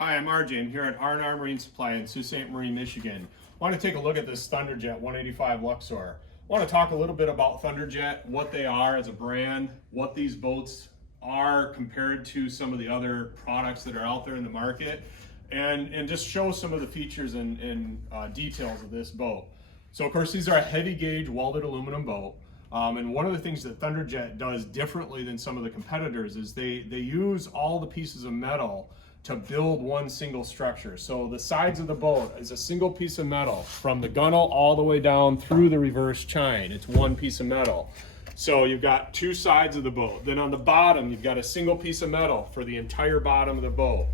Hi, I'm RJ. I'm here at R&R Marine Supply in Sault Ste. Marie, Michigan. I want to take a look at this Thunderjet 185 Luxor. I want to talk a little bit about Thunderjet, what they are as a brand, what these boats are compared to some of the other products that are out there in the market, and just show some of the features and details of this boat. So of course, these are a heavy gauge welded aluminum boat. And one of the things that Thunderjet does differently than some of the competitors is they use all the pieces of metal to build one single structure. So the sides of the boat is a single piece of metal from the gunnel all the way down through the reverse chine. It's one piece of metal. So you've got two sides of the boat. Then on the bottom, you've got a single piece of metal for the entire bottom of the boat.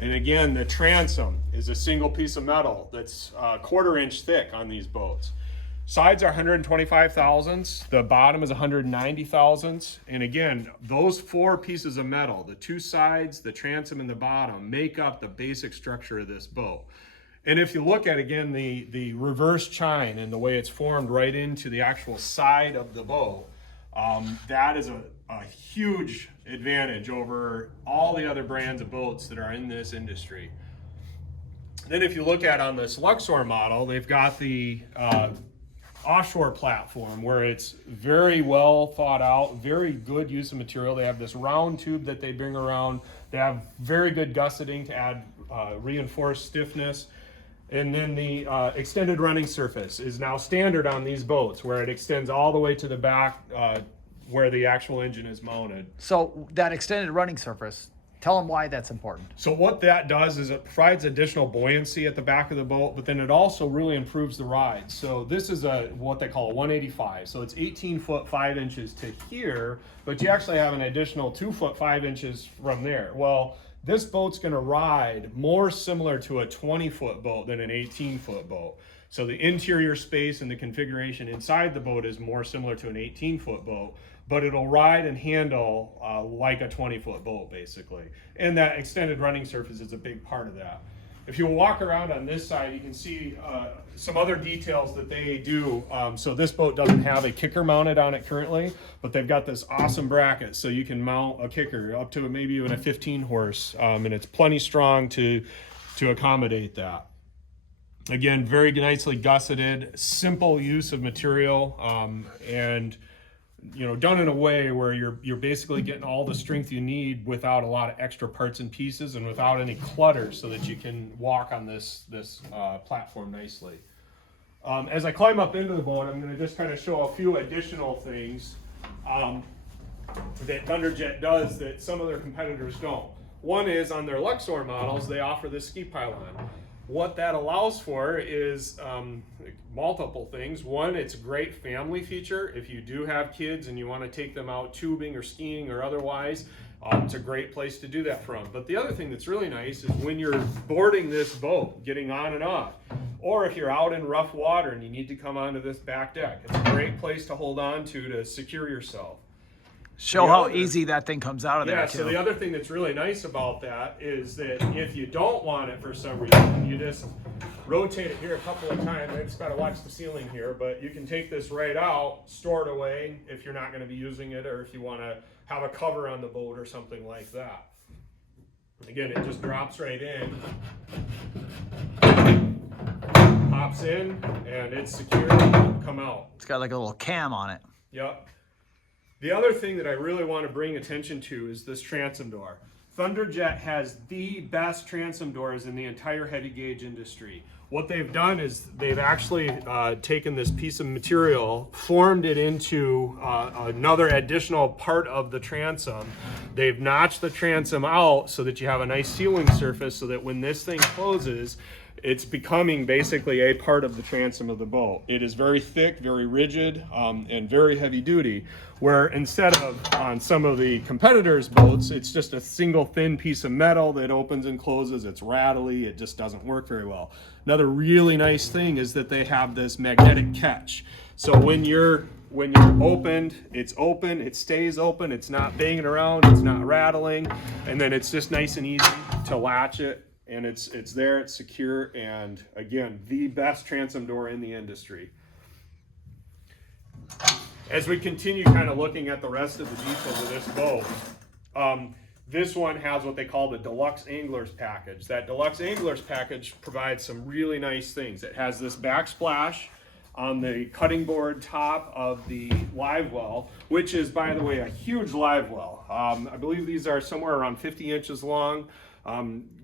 And again, the transom is a single piece of metal that's a 1/4 inch thick on these boats. Sides are 125 thousandths, the bottom is 190 thousandths, and again, those four pieces of metal, the two sides, the transom, and the bottom, make up the basic structure of this boat. And if you look at, again, the reverse chine and the way it's formed right into the actual side of the boat, that is a huge advantage over all the other brands of boats that are in this industry. Then if you look at on this Luxor model, they've got the offshore platform where it's very well thought out, very good use of material. They have this round tube that they bring around. They have very good gusseting to add reinforced stiffness. And then the extended running surface is now standard on these boats, where it extends all the way to the back where the actual engine is mounted. So that extended running surface, tell them why that's important. So what that does is it provides additional buoyancy at the back of the boat, but then it also really improves the ride. So this is what they call a 185. So it's 18 foot 5 inches to here, but you actually have an additional 2 foot 5 inches from there. Well, this boat's gonna ride more similar to a 20 foot boat than an 18 foot boat. So the interior space and the configuration inside the boat is more similar to an 18 foot boat, but it'll ride and handle like a 20 foot boat basically. And that extended running surface is a big part of that. If you walk around on this side, you can see some other details that they do. So this boat doesn't have a kicker mounted on it currently, but they've got this awesome bracket so you can mount a kicker up to maybe even a 15 horse, and it's plenty strong to accommodate that. Again, very nicely gusseted, simple use of material, and done in a way where you're basically getting all the strength you need without a lot of extra parts and pieces and without any clutter, so that you can walk on this platform nicely. As I climb up into the boat, I'm going to just kind of show a few additional things that Thunderjet does that some of their competitors don't. One is on their Luxor models, they offer this ski pylon. What that allows for is multiple things. One, it's a great family feature. If you do have kids and you want to take them out tubing or skiing or otherwise, it's a great place to do that from. But the other thing that's really nice is when you're boarding this boat, getting on and off, or if you're out in rough water and you need to come onto this back deck, it's a great place to hold on to secure yourself. Show how easy that thing comes out of there, too. So the other thing that's really nice about that is that if you don't want it for some reason, you just rotate it here a couple of times. I just got to watch the ceiling here, but you can take this right out, store it away if you're not going to be using it, or if you want to have a cover on the boat or something like that. Again, it just drops right in, pops in, and it's secure. Come out. It's got like a little cam on it. Yep. The other thing that I really want to bring attention to is this transom door. Thunderjet has the best transom doors in the entire heavy gauge industry. What they've done is they've actually taken this piece of material, formed it into another additional part of the transom. They've notched the transom out so that you have a nice sealing surface, so that when this thing closes, it's becoming basically a part of the transom of the boat. It is very thick, very rigid, and very heavy duty, where instead of on some of the competitors' boats, it's just a single thin piece of metal that opens and closes. It's rattly, it just doesn't work very well. Another really nice thing is that they have this magnetic catch. So when you're opened, it's open, it stays open, it's not banging around, it's not rattling, and then it's just nice and easy to latch it. And it's there, it's secure, and again, the best transom door in the industry. As we continue kind of looking at the rest of the details of this boat, This one has what they call the Deluxe Anglers package. That Deluxe Anglers package provides some really nice things. It has this backsplash on the cutting board top of the live well, which is, by the way, a huge live well. I believe these are somewhere around 50 inches long.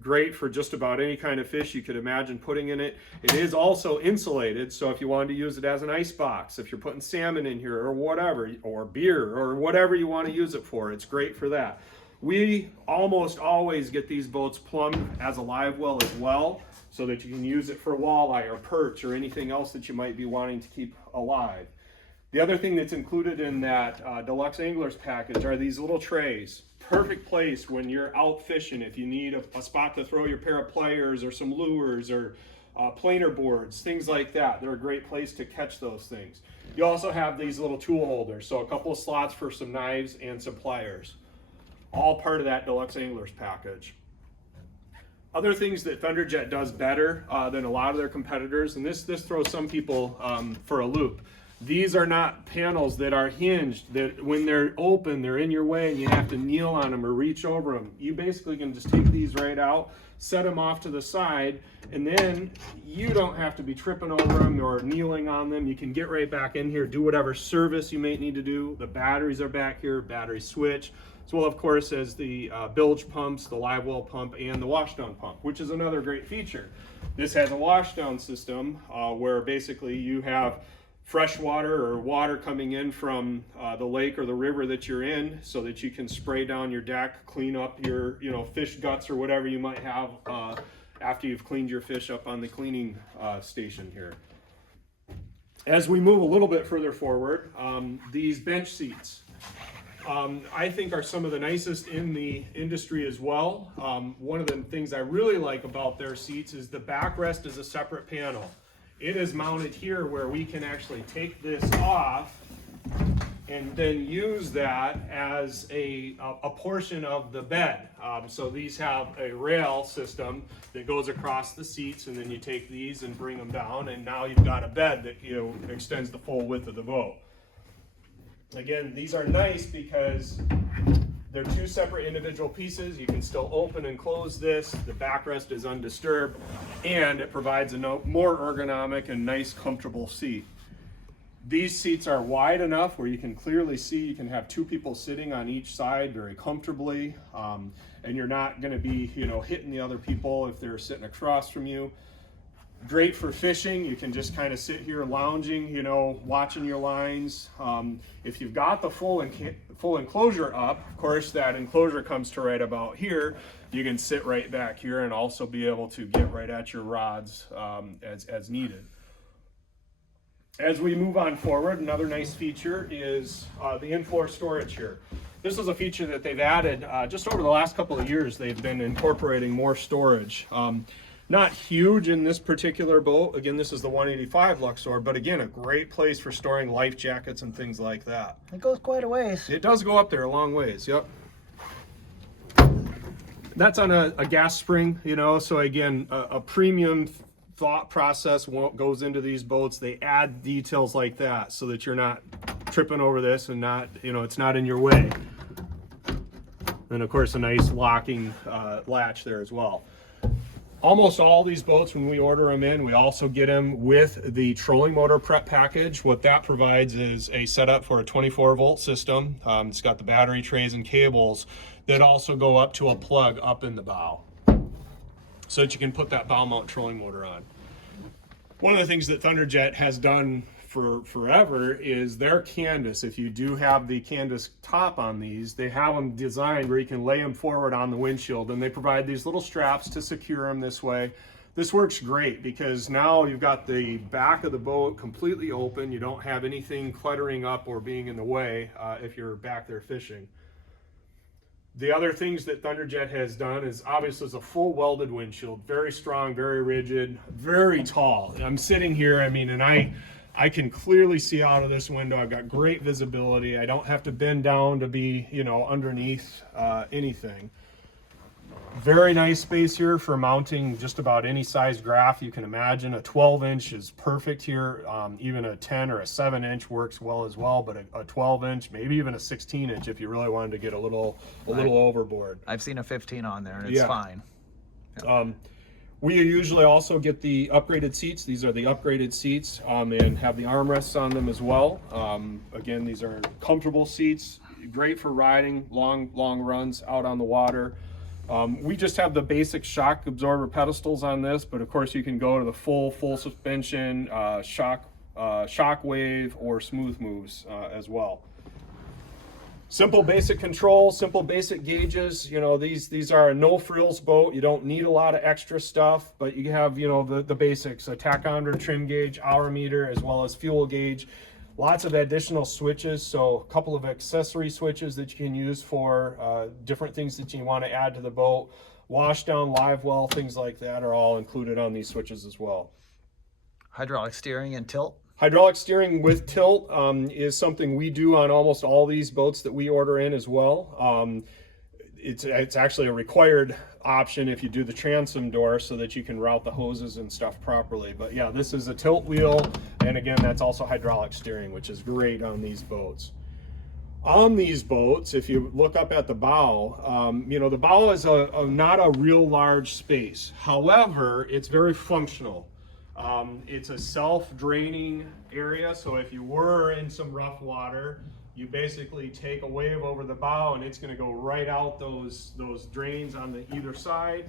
Great for just about any kind of fish you could imagine putting in it. It is also insulated, so if you wanted to use it as an ice box, if you're putting salmon in here or whatever, or beer or whatever you want to use it for, it's great for that. We almost always get these boats plumbed as a live well as well, so that you can use it for walleye or perch or anything else that you might be wanting to keep alive. The other thing that's included in that Deluxe Anglers package are these little trays. Perfect place when you're out fishing if you need a spot to throw your pair of pliers or some lures or planer boards, things like that. They're a great place to catch those things. You also have these little tool holders, so a couple of slots for some knives and some pliers. All part of that Deluxe Anglers package. Other things that Thunderjet does better than a lot of their competitors, and this throws some people for a loop. These are not panels that are hinged, that when they're open, they're in your way and you have to kneel on them or reach over them. You basically can just take these right out, set them off to the side, and then you don't have to be tripping over them or kneeling on them. You can get right back in here, do whatever service you may need to do. The batteries are back here, battery switch, as well, of course, as the bilge pumps, the live well pump, and the washdown pump, which is another great feature. This has a washdown system where basically you have fresh water or water coming in from the lake or the river that you're in, so that you can spray down your deck, clean up your fish guts or whatever you might have after you've cleaned your fish up on the cleaning station here. As we move a little bit further forward, these bench seats I think are some of the nicest in the industry as well. One of the things I really like about their seats is the backrest is a separate panel. It is mounted here where we can actually take this off and then use that as a portion of the bed. So these have a rail system that goes across the seats, and then you take these and bring them down, and now you've got a bed that extends the full width of the boat. Again, these are nice because they're two separate individual pieces. You can still open and close this. The backrest is undisturbed, and it provides a more ergonomic and nice, comfortable seat. These seats are wide enough where you can clearly see you can have two people sitting on each side very comfortably, and you're not going to be, hitting the other people if they're sitting across from you. Great for fishing. You can just kind of sit here lounging, watching your lines. If you've got the full enclosure up, of course, that enclosure comes to right about here. You can sit right back here and also be able to get right at your rods as needed. As we move on forward, another nice feature is the in-floor storage here. This is a feature that they've added just over the last couple of years. They've been incorporating more storage. Not huge in this particular boat. Again, this is the 185 Luxor, but again, a great place for storing life jackets and things like that. It goes quite a ways. It does go up there a long ways, yep. That's on a gas spring, so again, a premium thought process goes into these boats. They add details like that so that you're not tripping over this and not, it's not in your way. And of course, a nice locking latch there as well. Almost all these boats, when we order them in, we also get them with the trolling motor prep package. What that provides is a setup for a 24-volt system. It's got the battery trays and cables that also go up to a plug up in the bow, so that you can put that bow mount trolling motor on. One of the things that Thunderjet has done for forever is their canvas. If you do have the canvas top on these, they have them designed where you can lay them forward on the windshield, and they provide these little straps to secure them this way. This works great because now you've got the back of the boat completely open. You don't have anything cluttering up or being in the way if you're back there fishing. The other things that Thunderjet has done is obviously it's a full welded windshield, very strong, very rigid, very tall. I'm sitting here, and I can clearly see out of this window. I've got great visibility. I don't have to bend down to be, underneath anything. Very nice space here for mounting just about any size graph you can imagine. A 12-inch is perfect here. Even a 10 or a 7-inch works well as well, but a 12-inch, maybe even a 16-inch if you really wanted to get a little overboard. I've seen a 15 on there, and it's fine. We usually also get the upgraded seats. These are the upgraded seats, and have the armrests on them as well. Again, these are comfortable seats, great for riding long runs out on the water. We just have the basic shock absorber pedestals on this, but of course you can go to the full suspension, shock wave, or smooth moves as well. Simple basic control, simple basic gauges. You know, these are a no frills boat. You don't need a lot of extra stuff, but you have, you know, the basics: a tachometer, trim gauge, hour meter, as well as fuel gauge. Lots of additional switches, so a couple of accessory switches that you can use for different things that you want to add to the boat. Wash down, live well, things like that are all included on these switches as well. Hydraulic steering and tilt. Hydraulic steering with tilt is something we do on almost all these boats that we order in as well. It's actually a required option if you do the transom door, so that you can route the hoses and stuff properly. But yeah, this is a tilt wheel, and again, that's also hydraulic steering, which is great on these boats. On these boats, if you look up at the bow, you know, the bow is not a real large space. However, it's very functional. It's a self-draining area, so if you were in some rough water, you basically take a wave over the bow and it's going to go right out those drains on the either side.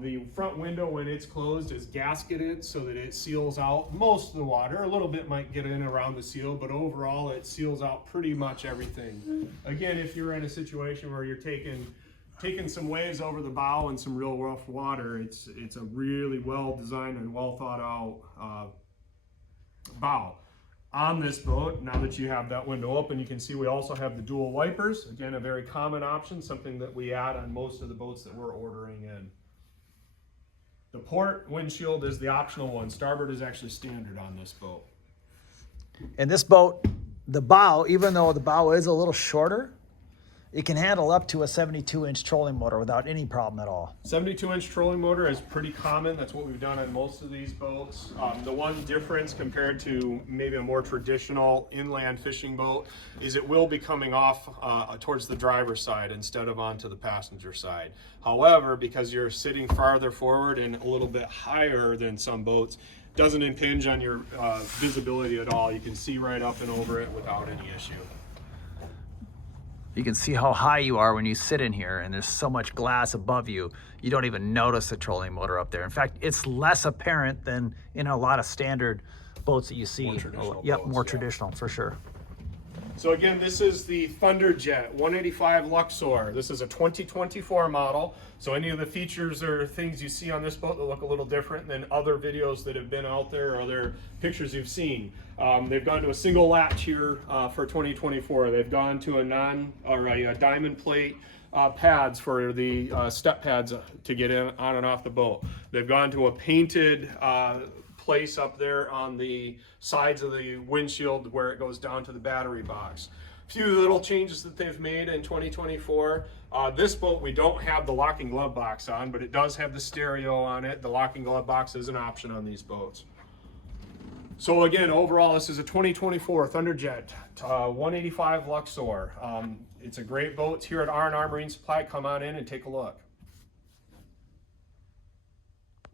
The front window, when it's closed, is gasketed so that it seals out most of the water. A little bit might get in around the seal, but overall it seals out pretty much everything. Again, if you're in a situation where you're taking some waves over the bow and some real rough water, it's a really well designed and well thought out bow. On this boat, now that you have that window open, you can see we also have the dual wipers. Again, a very common option, something that we add on most of the boats that we're ordering in. The port windshield is the optional one. Starboard is actually standard on this boat. In this boat, the bow, even though the bow is a little shorter, it can handle up to a 72-inch trolling motor without any problem at all. 72-inch trolling motor is pretty common. That's what we've done on most of these boats. The one difference compared to maybe a more traditional inland fishing boat is it will be coming off towards the driver's side instead of onto the passenger side. However, because you're sitting farther forward and a little bit higher than some boats, doesn't impinge on your visibility at all. You can see right up and over it without any issue. You can see how high you are when you sit in here, and there's so much glass above you, you don't even notice the trolling motor up there. In fact, it's less apparent than in a lot of standard boats that you see. More traditional Yep, boats, more yeah. traditional for sure. So again, this is the Thunderjet 185 Luxor. This is a 2024 model. So any of the features or things you see on this boat that look a little different than other videos that have been out there or other pictures you've seen. They've gone to a single latch here for 2024. They've gone to a diamond plate pads for the step pads to get in on and off the boat. They've gone to a painted place up there on the sides of the windshield where it goes down to the battery box. A few little changes that they've made in 2024. This boat we don't have the locking glove box on, but it does have the stereo on it. The locking glove box is an option on these boats. So again, overall, this is a 2024 Thunderjet 185 Luxor. It's a great boat. It's here at R&R Marine Supply. Come on in and take a look.